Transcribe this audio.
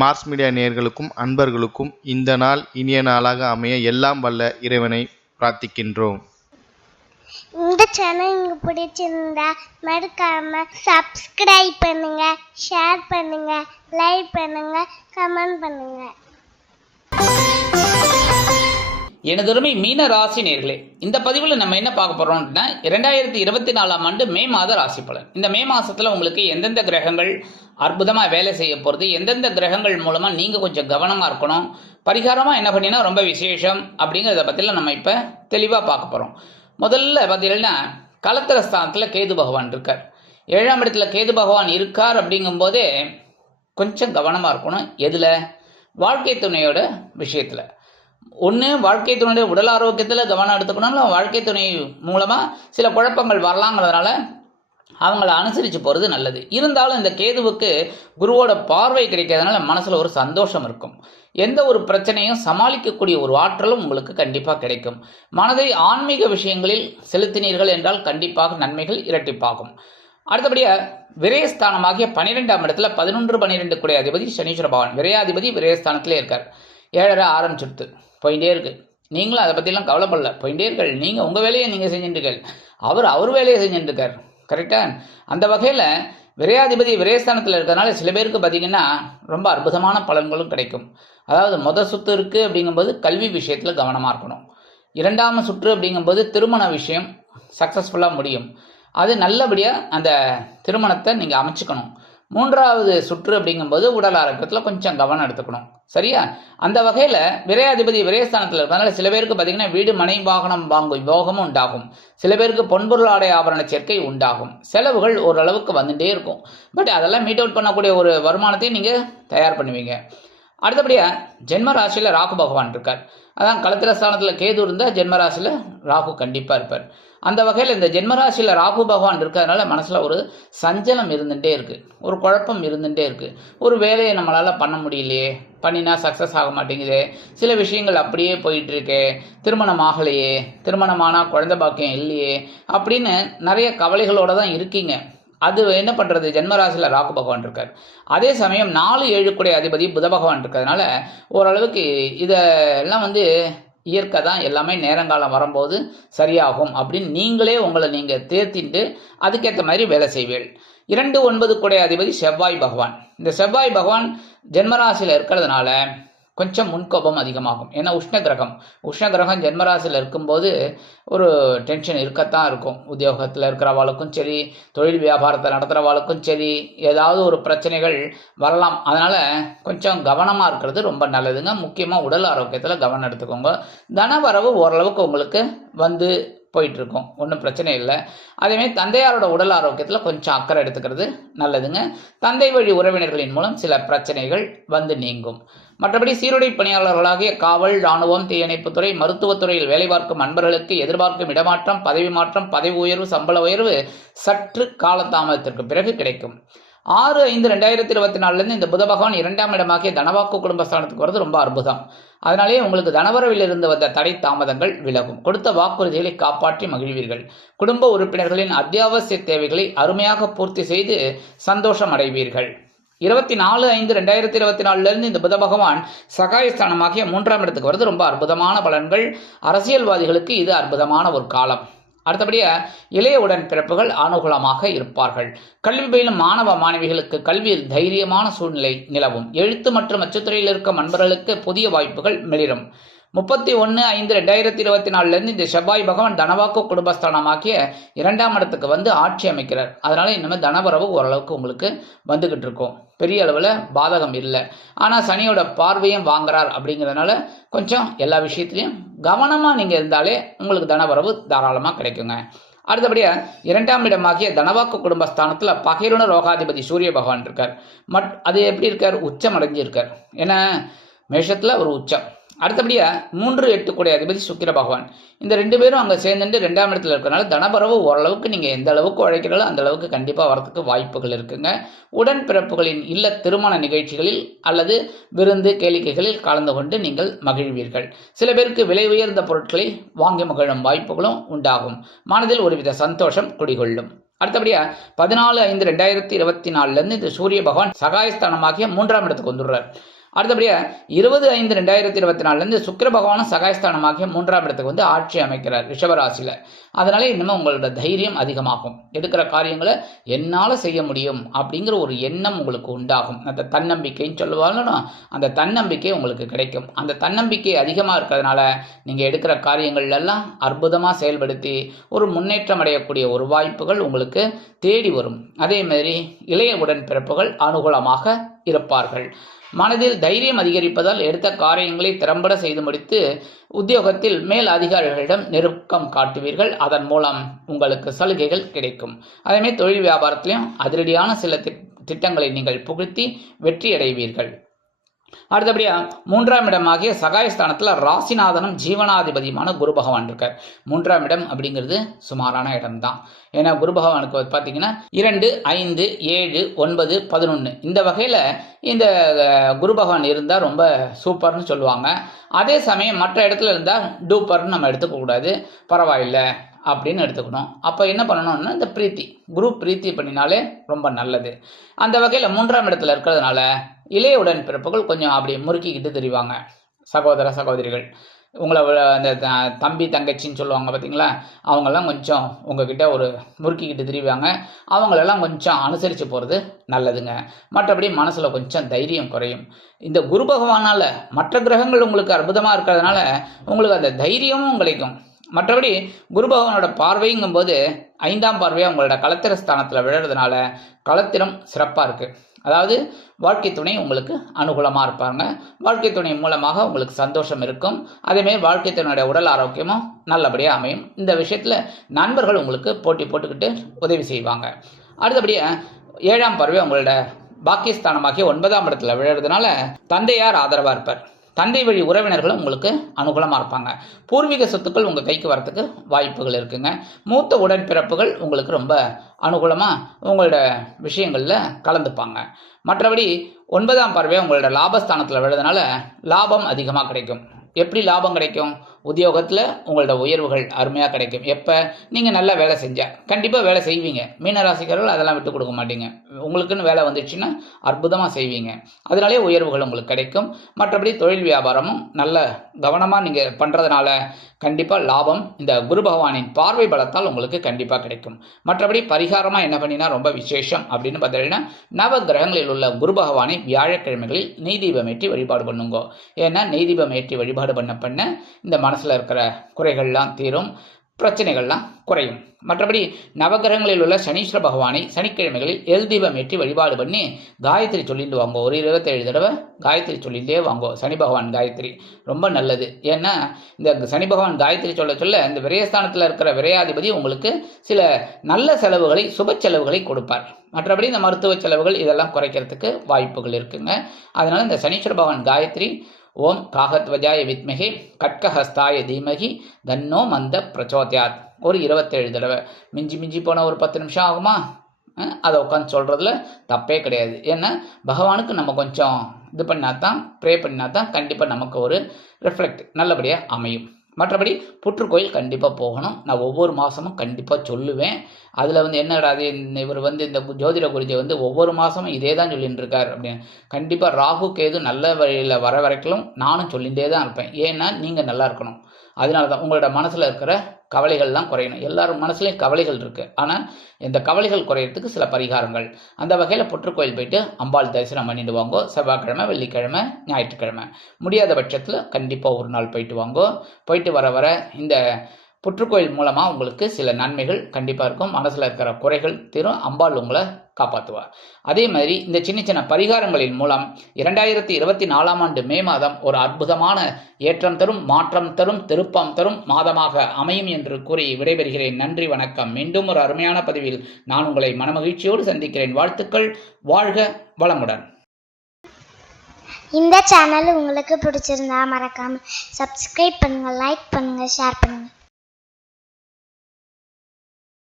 Mars media நேயர்களுக்கும் அன்பர்களுக்கும் இந்த நாள் இனிய நாளாக அமைய எல்லாம் வல்ல இறைவனை பிரார்த்திக்கின்றோம். இந்த சேனல் உங்களுக்கு பிடிச்சிருந்தா மறக்காம சப்ஸ்கிரைப் பண்ணுங்க, ஷேர் பண்ணுங்க, லைக் பண்ணுங்க, கமெண்ட் பண்ணுங்க. எனதொருமை மீன ராசி நேயர்களே, இந்த பதிவில் நம்ம என்ன பார்க்க போறோம்னா 2024 ஆண்டு மே மாத ராசி பலன். இந்த மே மாசத்துல உங்களுக்கு எந்தெந்த கிரகங்கள் அற்புதமா வேலை செய்ய போறது, எந்தெந்த கிரகங்கள் மூலமா நீங்க கொஞ்சம் கவனமா இருக்கணும், பரிகாரமா என்ன பண்ணினா ரொம்ப விசேஷம் அப்படிங்கிறத பத்தில நம்ம இப்ப தெளிவா பார்க்க போறோம். முதல்ல பார்த்தீங்கன்னா கலத்திர ஸ்தானத்துல கேது பகவான் இருக்கார். 7ஆம் இடத்துல கேது பகவான் இருக்கார் அப்படிங்கும் போதே கொஞ்சம் கவனமா இருக்கணும். எதுல? வாழ்க்கை துணையோட விஷயத்துல. ஒன்று வாழ்க்கை துணையுடைய உடல் ஆரோக்கியத்தில் கவனம் எடுத்துக்கணும், இல்லை வாழ்க்கை துணை மூலமாக சில குழப்பங்கள் வரலாங்கிறதுனால அவங்கள அனுசரித்து போகிறது நல்லது. இருந்தாலும் இந்த கேதுவுக்கு குருவோட பார்வை கிடைக்கிறதுனால மனசில் ஒரு சந்தோஷம் இருக்கும். எந்த ஒரு பிரச்சனையும் சமாளிக்கக்கூடிய ஒரு ஆற்றலும் உங்களுக்கு கண்டிப்பாக கிடைக்கும். மனதை ஆன்மீக விஷயங்களில் செலுத்தினீர்கள் என்றால் கண்டிப்பாக நன்மைகள் இரட்டிப்பாகும். அடுத்தபடியாக விரயஸ்தானமாகிய 12ஆம் இடத்துல 11-12 கூடிய அதிபதி சனீஸ்வர பகவான் விரயாதிபதி விரயஸ்தானத்திலே இருக்கார். 7.5 ஆரம்பிச்சுடுத்து போயிட்டே இருக்கு. நீங்களும் அதை பற்றிலாம் கவலைப்படல, போயிட்டே இருக்காள். நீங்கள் உங்கள் வேலையை நீங்கள் செஞ்சுட்டுருக்காள், அவர் வேலையை செஞ்சுட்டுருக்கார். கரெக்டாக? அந்த வகையில் விரையாதிபதி விரயஸ்தானத்தில் இருக்கிறதுனால சில பேருக்கு பார்த்திங்கன்னா ரொம்ப அற்புதமான பலன்களும் கிடைக்கும். அதாவது சுற்று இருக்குது அப்படிங்கும்போது கல்வி விஷயத்தில் கவனமாக இருக்கணும். 2ஆம் சுற்று அப்படிங்கும்போது திருமண விஷயம் சக்ஸஸ்ஃபுல்லாக முடியும். அது நல்லபடியாக அந்த திருமணத்தை நீங்கள் அமைச்சுக்கணும். 3ஆவது சுற்று அப்படிங்கும்போது உடல் ஆரோக்கியத்தில் கொஞ்சம் கவனம் எடுத்துக்கணும். சரியா? அந்த வகையில் விரையாதிபதி விரயஸ்தானத்தில் இருக்கிறதுனால சில பேருக்கு பார்த்தீங்கன்னா வீடு மனை வாகனம் வாங்கும் யோகமும் உண்டாகும். சில பேருக்கு பொன்பொருள் ஆடை ஆபரண சேர்க்கை உண்டாகும். செலவுகள் ஓரளவுக்கு வந்துட்டே இருக்கும். பட் அதெல்லாம் மீட் அவுட் பண்ணக்கூடிய ஒரு வருமானத்தையும் நீங்கள் தயார் பண்ணுவீங்க. அடுத்தபடியாக ஜென்ம ராசியில் ராகு பகவான் இருக்கார். அதான் கலத்திர ஸ்தானத்தில் கேது இருந்தால் ஜென்ம ராசியில் ராகு கண்டிப்பாக இருப்பார். அந்த வகையில் இந்த ஜென்மராசியில் ராகு பகவான் இருக்கிறதுனால மனசில் ஒரு சஞ்சலம் இருந்துகிட்டே இருக்குது, ஒரு குழப்பம் இருந்துகிட்டே இருக்குது. ஒரு வேலையை நம்மளால் பண்ண முடியலையே, பண்ணினா சக்ஸஸ் ஆக மாட்டேங்குது, சில விஷயங்கள் அப்படியே போயிட்டுருக்கு, திருமணம் ஆகலையே, திருமணமானால் குழந்தை பாக்கியம் இல்லையே அப்படின்னு நிறைய கவலைகளோடு தான் இருக்கீங்க. அது என்ன பண்ணுறது? ஜென்மராசியில் ராகு பகவான் இருக்கார். அதே சமயம் 4-7 கூடிய அதிபதி புத பகவான் இருக்கிறதுனால ஓரளவுக்கு இதெல்லாம் இயற்கை தான், எல்லாமே நேரங்காலம் வரும்போது சரியாகும் அப்படின்னு நீங்களே உங்களை நீங்கள் தேர்த்திட்டு அதுக்கேற்ற மாதிரி வேலை செய்வீர்கள். 2-9 கூடிய அதிபதி செவ்வாய் பகவான். இந்த செவ்வாய் பகவான் ஜென்மராசியில் இருக்கிறதுனால கொஞ்சம் முன்கோபம் அதிகமாகும். ஏன்னா உஷ்ண கிரகம் ஜென்மராசியில் இருக்கும்போது ஒரு டென்ஷன் இருக்கத்தான் இருக்கும். உத்தியோகத்தில் இருக்கிறவாளுக்கும் சரி, தொழில் வியாபாரத்தை நடத்துகிறவாளுக்கும் சரி, ஏதாவது ஒரு பிரச்சனைகள் வரலாம். அதனால் கொஞ்சம் கவனமாக இருக்கிறது ரொம்ப நல்லதுங்க. முக்கியமாக உடல் ஆரோக்கியத்தில் கவனம் எடுத்துக்கோங்க. தனவரவு ஓரளவுக்கு உங்களுக்கு போயிட்டுருக்கும், ஒன்றும் பிரச்சனை இல்லை. அதேமாதிரி தந்தையாரோட உடல் ஆரோக்கியத்தில் கொஞ்சம் அக்கறை எடுத்துக்கிறது நல்லதுங்க. தந்தை வழி உறவினர்களின் மூலம் சில பிரச்சனைகள் நீங்கும். மற்றபடி சீருடை பணியாளர்களாகிய காவல், இராணுவம், தீயணைப்புத்துறை, மருத்துவத்துறையில் வேலை பார்க்கும் அன்பர்களுக்கு எதிர்பார்க்கும் இடமாற்றம், பதவி மாற்றம், பதவி உயர்வு, சம்பள உயர்வு சற்று காலதாமதத்திற்கு பிறகு கிடைக்கும். 6/5/2024 இந்த புத பகவான் 2ஆம் இடமாகிய தனவாக்கு குடும்பஸ்தானத்துக்கு வருது ரொம்ப அற்புதம். அதனாலேயே உங்களுக்கு தனவரவில் இருந்து வந்த தடை தாமதங்கள் விலகும். கொடுத்த வாக்குறுதிகளை காப்பாற்றி மகிழ்வீர்கள். குடும்ப உறுப்பினர்களின் அத்தியாவசிய தேவைகளை அருமையாக பூர்த்தி செய்து சந்தோஷம் அடைவீர்கள். 24/5/2024 இந்த புத பகவான் சகாயஸ்தானமாகிய 3ஆம் இடத்துக்கு வருது ரொம்ப அற்புதமான பலன்கள். அரசியல்வாதிகளுக்கு இது அற்புதமான ஒரு காலம். அடுத்தபடியாக இளைய உடன் பிறப்புகள் அனுகூலமாக இருப்பார்கள். கல்வி பயிலும் மாணவ மாணவிகளுக்கு கல்வியில் தைரியமான சூழ்நிலை நிலவும். எழுத்து மற்றும் அச்சுத்துறையில் இருக்கும் அன்பர்களுக்கு புதிய வாய்ப்புகள் மிளிரும். 31/5/2024 இந்த செவ்வாய் பகவான் தனவாக்கு குடும்பஸ்தானமாக்கிய 2ஆம் இடத்துக்கு ஆட்சி அமைக்கிறார். அதனால இன்னுமே தனவரவு ஓரளவுக்கு உங்களுக்கு வந்துகிட்டு இருக்கும். பெரிய அளவில் பாதகம் இல்லை. ஆனால் சனியோட பார்வையும் வாங்குறார் அப்படிங்கிறதுனால கொஞ்சம் எல்லா விஷயத்துலையும் கவனமாக நீங்கள் இருந்தாலே உங்களுக்கு தனவரவு தாராளமாக கிடைக்குங்க. அடுத்தபடியாக 2ஆம் இடமாகிய தனவாக்கு குடும்பஸ்தானத்தில் பகைருண ரோகாதிபதி சூரிய பகவான் இருக்கார். அது எப்படி இருக்கார்? உச்சம் அடைஞ்சிருக்கார். ஏன்னா மேஷத்தில் ஒரு உச்சம். அடுத்தபடியாக 3-8 கூடிய அதிபதி சுக்கிர பகவான். இந்த 2 பேரும் அங்கே சேர்ந்துட்டு 2ஆம் இடத்துல இருக்கிறனால தனபரவு ஓரளவுக்கு நீங்கள் எந்த அளவுக்கு உழைக்கிறீங்களோ அந்த அளவுக்கு கண்டிப்பாக வரதுக்கு வாய்ப்புகள் இருக்குங்க. உடன்பிறப்புகளின் இல்ல திருமண நிகழ்ச்சிகளில் அல்லது விருந்து கேளிக்கைகளில் கலந்து கொண்டு நீங்கள் மகிழ்வீர்கள். சில பேருக்கு விலை உயர்ந்த பொருட்களை வாங்கி மகிழும் வாய்ப்புகளும் உண்டாகும். மனதில் ஒருவித சந்தோஷம் குடிகொள்ளும். அடுத்தபடியா 14/5/2024 இந்த சூரிய பகவான் சகாயஸ்தானமாகிய 3ஆம் இடத்துக்கு வந்துடுறார். அடுத்தபடியா 20/5/2024 சுக்கிர பகவானும் சகாயஸ்தானமாகிய 3ஆம் இடத்துக்கு வந்து ஆட்சி அமைக்கிறார் ரிஷபராசியில. அதனால இன்னமும் உங்களோட தைரியம் அதிகமாகும். எடுக்கிற காரியங்களை என்னால் செய்ய முடியும் அப்படிங்கிற ஒரு எண்ணம் உங்களுக்கு உண்டாகும். அந்த தன்னம்பிக்கைன்னு சொல்லுவாங்கன்னா அந்த தன்னம்பிக்கை உங்களுக்கு கிடைக்கும். அந்த தன்னம்பிக்கை அதிகமாக இருக்கிறதுனால நீங்கள் எடுக்கிற காரியங்கள்லாம் அற்புதமாக செயல்படுத்தி ஒரு முன்னேற்றம் அடையக்கூடிய ஒரு வாய்ப்புகள் உங்களுக்கு தேடி வரும். அதே மாதிரி இளைய உடன்பிறப்புகள் அனுகூலமாக இருப்பார்கள். மனதில் தைரியம் அதிகரிப்பதால் எடுத்த காரியங்களை திறம்பட செய்து முடித்து உத்தியோகத்தில் மேல் அதிகாரிகளிடம் நெருக்கம் காட்டுவீர்கள். அதன் மூலம் உங்களுக்கு சலுகைகள் கிடைக்கும். அதேமாதிரி தொழில் வியாபாரத்திலையும் அதிரடியான சில திட்டங்களை நீங்கள் புகுத்தி வெற்றி அடைவீர்கள். அடுத்தபடியா 3ஆம் இடமாகிய சகாயஸ்தானத்தில் ராசிநாதனும் ஜீவனாதிபதியுமான குரு பகவான் இருக்கார். 3ஆம் இடம் அப்படிங்கிறது சுமாரான இடம் தான். ஏன்னா குரு பகவானுக்கு பார்த்தீங்கன்னா 2, 5, 7, 9, 11 இந்த வகையில் இந்த குரு பகவான் இருந்தால் ரொம்ப சூப்பர்னு சொல்லுவாங்க. அதே சமயம் மற்ற இடத்துல இருந்தால் டூப்பர்னு நம்ம எடுத்துக்கக்கூடாது, பரவாயில்லை அப்படின்னு எடுத்துக்கணும். அப்போ என்ன பண்ணணும்னா இந்த குரு பிரீத்தி பண்ணினாலே ரொம்ப நல்லது. அந்த வகையில் 3ஆம் இடத்துல இருக்கிறதுனால இளைய உடன்பிறப்புகள் கொஞ்சம் அப்படி முறுக்கிக்கிட்டு தெரிவாங்க. சகோதர சகோதரிகள் உங்களை அந்த தம்பி தங்கச்சின்னு சொல்லுவாங்க பார்த்தீங்களா, அவங்கெல்லாம் கொஞ்சம் உங்ககிட்ட ஒரு முறுக்கிக்கிட்டு திரிவாங்க. அவங்களெல்லாம் கொஞ்சம் அனுசரித்து போகிறது நல்லதுங்க. மற்றபடி மனசில் கொஞ்சம் தைரியம் குறையும். இந்த குரு பகவானால் மற்ற கிரகங்கள் உங்களுக்கு அற்புதமாக இருக்கிறதுனால உங்களுக்கு அந்த தைரியமும் கிடைக்கும். மற்றபடி குரு பகவானோட பார்வைங்கும்போது 5ஆம் பார்வையாக உங்களோட களத்திர ஸ்தானத்தில் விழுறதுனால களத்திரம் சிறப்பாக இருக்குது. அதாவது வாழ்க்கை துணை உங்களுக்கு அனுகூலமாக இருப்பாங்க. வாழ்க்கை துணை மூலமாக உங்களுக்கு சந்தோஷம் இருக்கும். அதேமாதிரி வாழ்க்கை துணையுடைய உடல் ஆரோக்கியமும் நல்லபடியாக அமையும். இந்த விஷயத்தில் நண்பர்கள் உங்களுக்கு போட்டி போட்டுக்கிட்டு உதவி செய்வாங்க. அடுத்தபடியாக 7ஆம் பார்வை உங்களோட பாக்கியஸ்தானமாகிய 9ஆம் இடத்துல விழுறதுனால தந்தையார் ஆதரவாக இருப்பார். தந்தை வழி உறவினர்களும் உங்களுக்கு அனுகூலமாக இருப்பாங்க. பூர்வீக சொத்துக்கள் உங்கள் கைக்கு வரத்துக்கு வாய்ப்புகள் இருக்குங்க. மூத்த உடன்பிறப்புகள் உங்களுக்கு ரொம்ப அனுகூலமாக உங்களோட விஷயங்களில் கலந்துப்பாங்க. மற்றபடி 9ஆம் பார்வையாக உங்களோட லாபஸ்தானத்தில் விழுறதுனால லாபம் அதிகமாக கிடைக்கும். எப்படி லாபம் கிடைக்கும்? உத்தியோகத்தில் உங்களோட உயர்வுகள் அருமையாக கிடைக்கும். எப்போ நீங்கள் நல்லா வேலை செஞ்சால் கண்டிப்பாக வேலை செய்வீங்க. மீனராசிக்காரர்கள் அதெல்லாம் விட்டு கொடுக்க மாட்டீங்க. உங்களுக்குன்னு வேலை வந்துச்சுன்னா அற்புதமாக செய்வீங்க. அதனாலே உயர்வுகள் உங்களுக்கு கிடைக்கும். மற்றபடி தொழில் வியாபாரமும் நல்ல கவனமாக நீங்கள் பண்ணுறதுனால கண்டிப்பாக லாபம் இந்த குரு பகவானின் பார்வை பலத்தால் உங்களுக்கு கண்டிப்பாக கிடைக்கும். மற்றபடி பரிகாரமாக என்ன பண்ணினா ரொம்ப விசேஷம் அப்படின்னு பார்த்தீங்கன்னா நவ கிரகங்களில் உள்ள குரு பகவானை வியாழக்கிழமைகளில் நெய் தீபம் ஏற்றி வழிபாடு பண்ணுங்க. ஏன்னா நெய் தீபம் ஏற்றி வழிபாடு பண்ண இந்த மனசில் இருக்கிற குறைகள்லாம் தீரும், பிரச்சனைகள்லாம் குறையும். மற்றபடி நவகிரகங்களில் உள்ள சனீஸ்வர பகவானை சனிக்கிழமைகளில் எல் தீபம் ஏற்றி வழிபாடு பண்ணி காயத்ரி சொல்லிட்டு வாங்கோ. ஒரு 27 தடவை காயத்ரி சொல்லிகிட்டே வாங்கோ. சனி பகவான் காயத்ரி ரொம்ப நல்லது. ஏன்னா இந்த சனி பகவான் காயத்ரி சொல்ல சொல்ல இந்த விரயஸ்தானத்தில் இருக்கிற விரையாதிபதி உங்களுக்கு சில நல்ல செலவுகளை சுப செலவுகளை கொடுப்பார். மற்றபடி இந்த மருத்துவ செலவுகள் இதெல்லாம் குறைக்கிறதுக்கு வாய்ப்புகள் இருக்குங்க. அதனால் இந்த சனீஸ்வர பகவான் காயத்ரி ஓம் காகத்வஜாய வித்மகே கட்கஹஸ்தாய தீமகி தன்னோ மந்த பிரச்சோத்யாத் ஒரு 27 தடவை. மிஞ்சி போன ஒரு 10 நிமிஷம் ஆகுமா? அதை உட்காந்து சொல்கிறதுல தப்பே கிடையாது. ஏன்னா பகவானுக்கு நம்ம கொஞ்சம் இது பண்ணாதான் ப்ரே பண்ணாதான் கண்டிப்பாக நமக்கு ஒரு ரிஃப்ளெக்ட் நல்லபடியாக அமையும். மற்றபடி புற்றுக்கோயில் கண்டிப்பாக போகணும். நான் ஒவ்வொரு மாதமும் கண்டிப்பாக சொல்லுவேன். அதில் என்னடா இவர் இந்த ஜோதிட குருஜி ஒவ்வொரு மாதமும் இதே தான் சொல்லிட்டு இருக்கார் அப்படின்னு. கண்டிப்பாக ராகு கேது நல்ல வழியில் வர வரைக்கும் நானும் சொல்லிகிட்டே தான் இருப்பேன். ஏன்னா நீங்கள் நல்லா இருக்கணும். அதனால தான் உங்களோட மனசில் இருக்கிற கவலைகள்லாம் குறையணும். எல்லாரும் மனசுலேயும் கவலைகள் இருக்குது. ஆனால் இந்த கவலைகள் குறையிறதுக்கு சில பரிகாரங்கள். அந்த வகையில் புற்றுக்கோயில் போயிட்டு அம்பாள் தரிசனம் பண்ணிட்டு வாங்கோ. செவ்வாய்க்கிழமை, வெள்ளிக்கிழமை, ஞாயிற்றுக்கிழமை. முடியாத பட்சத்தில் கண்டிப்பாக ஒரு நாள் போயிட்டு வாங்கோ. போயிட்டு வர இந்த புற்றுக்கோயில் மூலமாக உங்களுக்கு சில நன்மைகள் கண்டிப்பாக இருக்கும். மனசில் இருக்கிற குறைகள் தீரும். அம்பாள் உங்களை காப்பாற்றுவார். அதே மாதிரி இந்த சின்ன பரிகாரங்களின் மூலம் 2024ஆம் ஆண்டு மே மாதம் ஒரு அற்புதமான ஏற்றம் தரும், மாற்றம் தரும், திருப்பம் தரும் மாதமாக அமையும் என்று கூறி விடைபெறுகிறேன். நன்றி, வணக்கம். மீண்டும் ஒரு அருமையான பதிவில் நான் உங்களை மனமகிழ்ச்சியோடு சந்திக்கிறேன். வாழ்த்துக்கள். வாழ்க வளமுடன். இந்த சேனல் உங்களுக்கு பிடிச்சிருந்தா மறக்காம சப்ஸ்கிரைப் பண்ணுங்க, லைக் பண்ணுங்க, ஷேர் பண்ணுங்க.